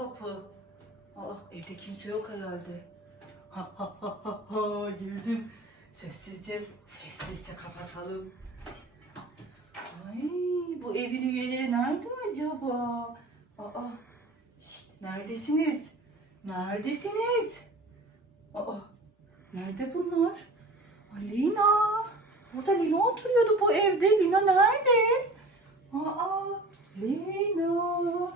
kapı. Aa, evde kimse yok herhalde. Ha ha ha ha girdim. Sessizce, sessizce kapatalım. Ay bu evin üyeleri nerede acaba? Aa, şşt, neredesiniz? Neredesiniz? Aa, nerede bunlar? Aa, Lina. Burada Lina oturuyordu bu evde. Lina nerede? Aa, Lina.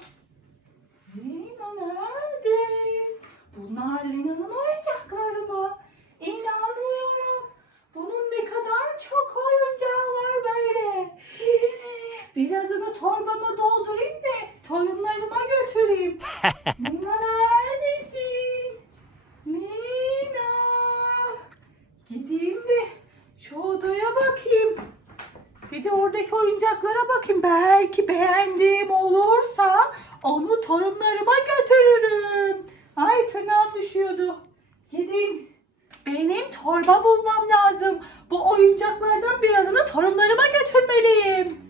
Lina nerede? Bunlar Lina'nın oyuncakları mı? İnanmıyorum. Bunun ne kadar çok oyuncağı var böyle. Birazını torbama doldurayım da torunlarıma götüreyim. Lina neredesin? Lina. Gideyim de şu odaya bakayım. Bir de oradaki oyuncaklara bakayım. Belki beğendiğim olursa onu torunlarıma götürürüm. Gideyim. Benim torba bulmam lazım. Bu oyuncaklardan birazını torunlarıma götürmeliyim.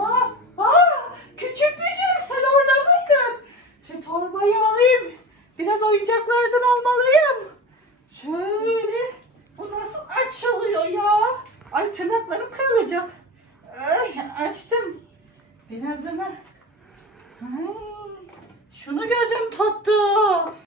Aa, aa, küçük bücür sen orada mıydın? Şu torbayı alayım. Biraz oyuncaklardan almalıyım. Şöyle. Bu nasıl açılıyor ya? Ay tırnaklarım kırılacak. Ay, açtım. Birazını. Ay, şunu gözüm tuttu.